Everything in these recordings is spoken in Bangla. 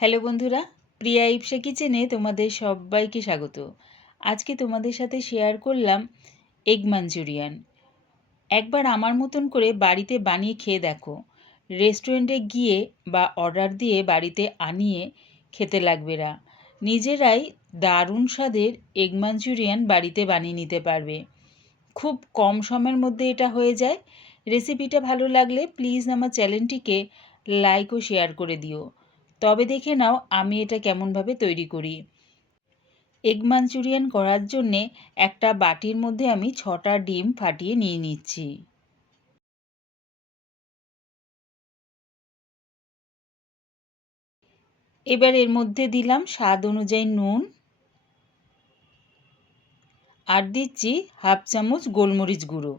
হ্যালো বন্ধুরা, প্রিয়া ইপসা কিচেনে তোমাদের সবাইকে স্বাগত। আজকে তোমাদের সাথে শেয়ার করলাম এগ মাঞ্চুরিয়ান। একবার আমার মতন করে বাড়িতে বানিয়ে খেয়ে দেখো। রেস্টুরেন্টে গিয়ে বা অর্ডার দিয়ে বাড়িতে আনিয়ে খেতে লাগবে না। নিজেরাই দারুণ স্বাদের এগ মাঞ্চুরিয়ান বাড়িতে বানিয়ে নিতে পারবে। খুব কম সময়ের মধ্যে এটা হয়ে যায়। রেসিপিটা ভালো লাগলে প্লিজ আমার চ্যানেলটিকে লাইক ও শেয়ার করে দিও। তবে দেখে নাও আমি এটা কেমনভাবে তৈরি করি। এগ মাঞ্চুরিয়ান করার জন্যে একটা বাটির মধ্যে আমি 6টা ডিম ফাটিয়ে নিয়ে নিচ্ছি। এবার এর মধ্যে দিলাম স্বাদ অনুযায়ী নুন আর দিচ্ছি হাফ চামচ গোলমরিচ গুঁড়ো।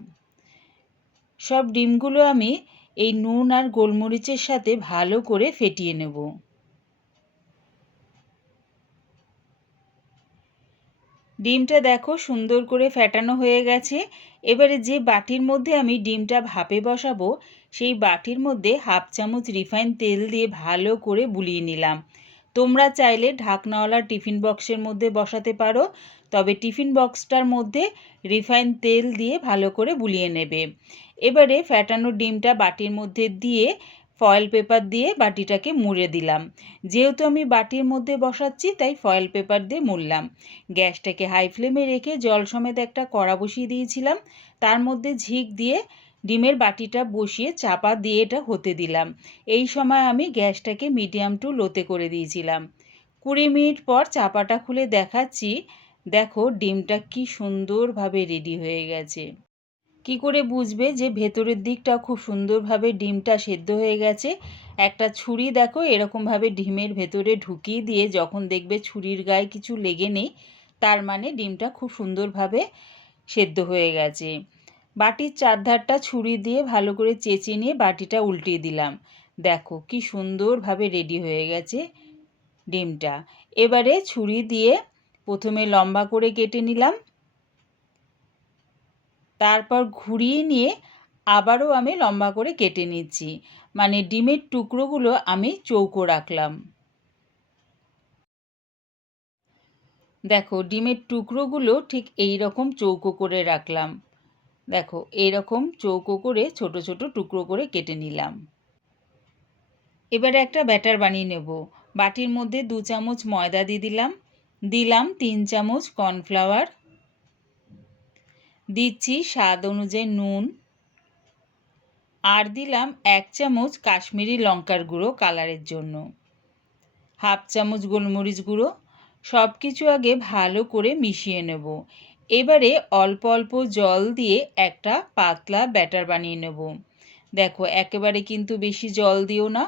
সব ডিমগুলো আমি এই নুন আর গোলমরিচের সাথে ভালো করে ফেটিয়ে নেব। ডিমটা দেখো সুন্দর করে ফেটানো হয়ে গেছে। এবারে যে বাটির মধ্যে আমি ডিমটা ভাপে বসাবো সেই বাটির মধ্যে হাফ চামচ রিফাইন তেল দিয়ে ভালো করে বুলিয়ে নিলাম। তোমরা চাইলে ঢাকনাওয়ালা টিফিন বক্সের মধ্যে বসাতে পারো, তবে টিফিন বক্সটার মধ্যে রিফাইন তেল দিয়ে ভালো করে বুলিয়ে নেবে। এবারে ফ্যাটানো ডিমটা বাটির মধ্যে দিয়ে ফয়েল পেপার দিয়ে বাটিটাকে মুড়ে দিলাম। যেহেতু আমি বাটির মধ্যে বসাচ্ছি তাই ফয়েল পেপার দিয়ে মুড়লাম। গ্যাসটাকে হাই ফ্লেমে রেখে জল সমেত একটা কড়া বসিয়ে দিয়েছিলাম। তার মধ্যে ঝিক দিয়ে ডিমের বাটিটা বসিয়ে চাপা দিয়ে এটা হতে দিলাম। এই সময় আমি গ্যাসটাকে মিডিয়াম টু লোতে করে দিয়েছিলাম। 20 মিনিট পর চাপাটা খুলে দেখাচ্ছি। দেখো ডিমটা কি সুন্দরভাবে রেডি হয়ে গেছে। কি করে বুঝবে যে ভেতরের দিকটা খুব সুন্দরভাবে ডিমটা সেদ্ধ হয়ে গেছে? একটা ছুরি দেখো এরকমভাবে ডিমের ভেতরে ঢুকিয়ে দিয়ে যখন দেখবে ছুরির গায়ে কিছু লেগে নেই, তার মানে ডিমটা খুব সুন্দরভাবে সেদ্ধ হয়ে গেছে। বাটির চারধারটা ছুরি দিয়ে ভালো করে চেঁচিয়ে নিয়ে বাটিটা উল্টিয়ে দিলাম। দেখো কি সুন্দরভাবে রেডি হয়ে গেছে ডিমটা। এবারে ছুরি দিয়ে প্রথমে লম্বা করে কেটে নিলাম, তারপর ঘুরিয়ে নিয়ে আবারও আমি লম্বা করে কেটে নিচ্ছি। মানে ডিমের টুকরোগুলো আমি চৌকো রাখলাম। দেখো ডিমের টুকরোগুলো ঠিক এই রকম চৌকো করে রাখলাম। দেখো এইরকম চৌকো করে ছোট ছোট টুকরো করে কেটে নিলাম। এবারে একটা ব্যাটার বানিয়ে নেব। বাটির মধ্যে 2 চামচ ময়দা দিয়ে দিলাম, দিলাম 3 চামচ কর্নফ্লাওয়ার, দিচ্ছি স্বাদ অনুযায়ী নুন, আর দিলাম 1 চামচ কাশ্মীরি লঙ্কার গুঁড়ো কালারের জন্য, হাফ চামচ গোলমরিচ গুঁড়ো। সব কিছু আগে ভালো করে মিশিয়ে নেব। এবারে অল্প অল্প জল দিয়ে একটা পাতলা ব্যাটার বানিয়ে নেব। দেখো একেবারে কিন্তু বেশি জল দিও না,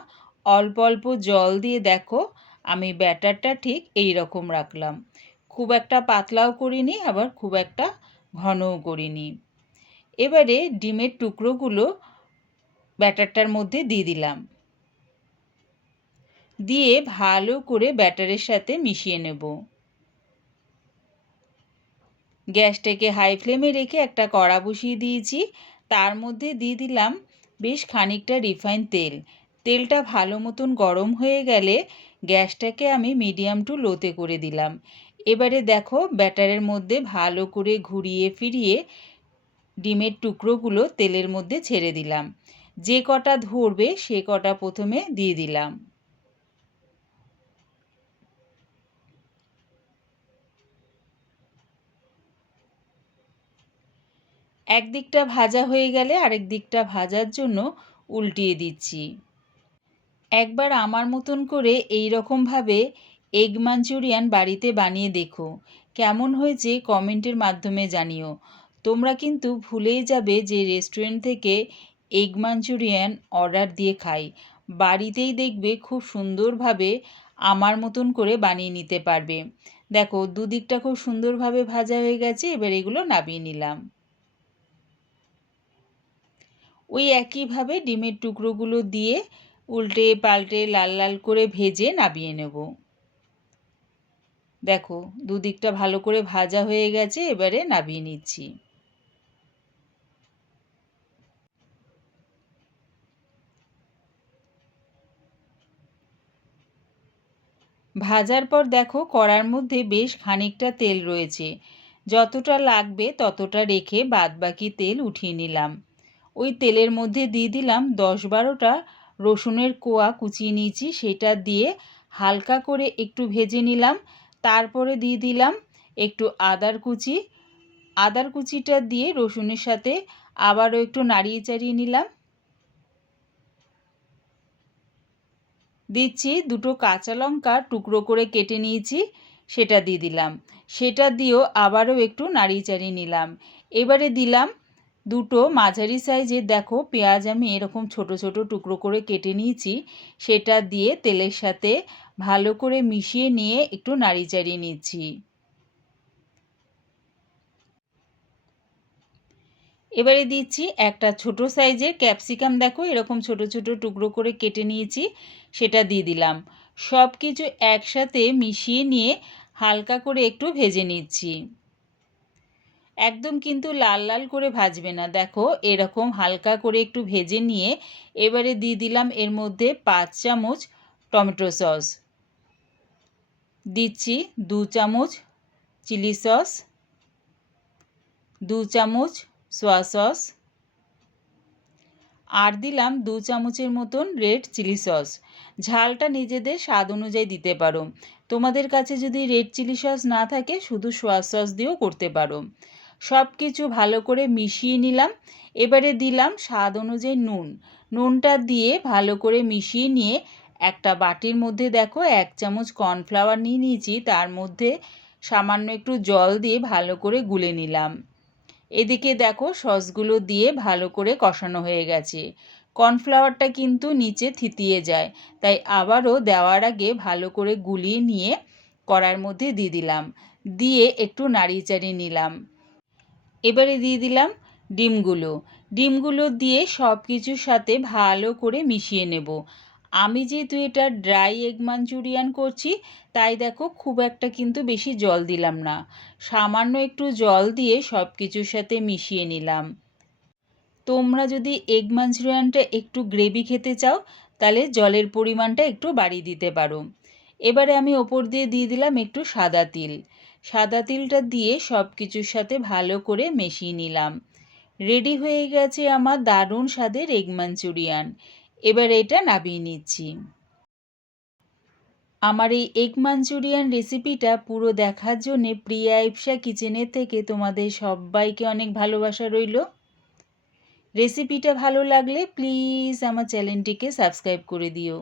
অল্প অল্প জল দিয়ে দেখো আমি ব্যাটারটা ঠিক এই রকম রাখলাম। খুব একটা পাতলাও করিনি আবার খুব একটা ঘনও করিনি। এবারে ডিমের টুকরোগুলো ব্যাটারটার মধ্যে দিয়ে দিলাম, দিয়ে ভালো করে ব্যাটারের সাথে মিশিয়ে নেব। গ্যাসটাকে হাই ফ্লেমে রেখে একটা কড়া বসিয়ে দিয়েছি। তার মধ্যে দিয়ে দিলাম বেশ খানিকটা রিফাইন তেল। তেলটা ভালো মতন গরম হয়ে গেলে গ্যাসটাকে আমি মিডিয়াম টু লোতে করে দিলাম। এবারে দেখো ব্যাটারের মধ্যে ভালো করে ঘুরিয়ে ফিরিয়ে ডিমের টুকরোগুলো তেলের মধ্যে ছেড়ে দিলাম। যে কটা ধরবে সে কটা প্রথমে দিয়ে দিলাম। একদিকটা ভাজা হয়ে গেলে আরেক দিকটা ভাজার জন্য উল্টিয়ে দিচ্ছি। একবার আমার মতন করে এই রকমভাবে এগ মাঞ্চুরিয়ান বাড়িতে বানিয়ে দেখো। কেমন হয়েছে কমেন্টের মাধ্যমে জানিও। তোমরা কিন্তু ভুলেই যাবে যে রেস্টুরেন্ট থেকে এগ মাঞ্চুরিয়ান অর্ডার দিয়ে খাই। বাড়িতেই দেখবে খুব সুন্দরভাবে আমার মতন করে বানিয়ে নিতে পারবে। দেখো দুদিকটা খুব সুন্দরভাবে ভাজা হয়ে গেছে, এবার এগুলো নামিয়ে নিলাম। ওই একইভাবে ডিমের টুকরোগুলো দিয়ে উল্টে পাল্টে লাল লাল করে ভেজে নামিয়ে নেব। দেখো দুদিকটা ভালো করে ভাজা হয়ে গেছে, এবারে নামিয়ে নিচ্ছি। ভাজার পর দেখো কড়ার মধ্যে বেশ খানিকটা তেল রয়েছে। যতটা লাগবে ততটা রেখে বাদবাকি তেল উঠিয়ে নিলাম। ওই তেলের মধ্যে দিয়ে দিলাম 10-12টা রসুনের কোয়া কুচিয়ে নিয়েছি, সেটা দিয়ে হালকা করে একটু ভেজে নিলাম। তারপরে দিয়ে দিলাম একটু আদার কুচিটা দিয়ে রসুনের সাথে আবারও একটু নাড়িয়ে চাড়িয়ে নিলাম। দিচ্ছি 2টো কাঁচা লঙ্কা টুকরো করে কেটে নিয়েছি, সেটা দিয়ে দিলাম। সেটা দিয়েও আবারও একটু নাড়িয়ে চাড়িয়ে নিলাম। এবারে দিলাম 2টো মাঝারি সাইজের দেখো পেঁয়াজ, আমি এরকম ছোট ছোট টুকরো করে কেটে নিয়েছি, সেটা দিয়ে তেলের সাথে ভালো করে মিশিয়ে নিয়ে একটু নাড়িয়ে চাড়িয়ে নিচ্ছি। এবারে দিচ্ছি একটা ছোট সাইজের ক্যাপসিকাম, দেখো এরকম ছোট ছোট টুকরো করে কেটে নিয়েছি, সেটা দিয়ে দিলাম। সব কিছু একসাথে মিশিয়ে নিয়ে হালকা করে একটু ভেজে নিচ্ছি। একদম কিন্তু লাল লাল করে ভাজবে না, দেখো এরকম হালকা করে একটু ভেজে নিয়ে এবারে দিয়ে দিলাম এর মধ্যে 5 চামচ টমেটো সস, দিচ্ছি 2 চামচ চিলি সস, 2 চামচ সোয়া সস, আর দিলাম 2 চামচের মতন রেড চিলি সস। ঝালটা নিজেদের স্বাদ অনুযায়ী দিতে পারো। তোমাদের কাছে যদি রেড চিলি সস না থাকে শুধু সোয়া সস দিয়েও করতে পারো। সব কিছু ভালো করে মিশিয়ে নিলাম। এবারে দিলাম স্বাদ অনুযায়ী নুনটা দিয়ে ভালো করে মিশিয়ে নিয়ে একটা বাটির মধ্যে দেখো 1 চামচ কর্নফ্লাওয়ার নিয়ে নিয়েছি, তার মধ্যে সামান্য একটু জল দিয়ে ভালো করে গুলে নিলাম। এদিকে দেখো সসগুলো দিয়ে ভালো করে কষানো হয়ে গেছে। কর্নফ্লাওয়ারটা কিন্তু নিচে থিতিয়ে যায়, তাই আবারও দেওয়ার আগে ভালো করে গুলিয়ে নিয়ে কড়ার মধ্যে দিয়ে দিলাম, দিয়ে একটু নাড়িয়ে চাড়িয়ে নিলাম। এবারে দিয়ে দিলাম ডিমগুলো দিয়ে সব কিছুর সাথে ভালো করে মিশিয়ে নেব। আমি যেহেতু এটা ড্রাই এগ মাঞ্চুরিয়ান করছি, তাই দেখো খুব একটা কিন্তু বেশি জল দিলাম না, সামান্য একটু জল দিয়ে সব কিছুর সাথে মিশিয়ে নিলাম। তোমরা যদি এগ মাঞ্চুরিয়ানটা একটু গ্রেভি খেতে চাও তাহলে জলের পরিমাণটা একটু বাড়িয়ে দিতে পারো। এবারে আমি ওপর দিয়ে দিলাম একটু সাদা তিলটা দিয়ে সব কিছুর সাথে ভালো করে মিশিয়ে নিলাম। রেডি হয়ে গেছে আমার দারুণ স্বাদের এগ মাঞ্চুরিয়ান। এবার এটা নামিয়ে নিচ্ছি। আমার এই এগ মাঞ্চুরিয়ান রেসিপিটা পুরো দেখার জন্যে প্রিয়া ইপসা কিচেনের থেকে তোমাদের সবাইকে অনেক ভালোবাসা রইল। রেসিপিটা ভালো লাগলে প্লিজ আমার চ্যানেলটিকে সাবস্ক্রাইব করে দিও।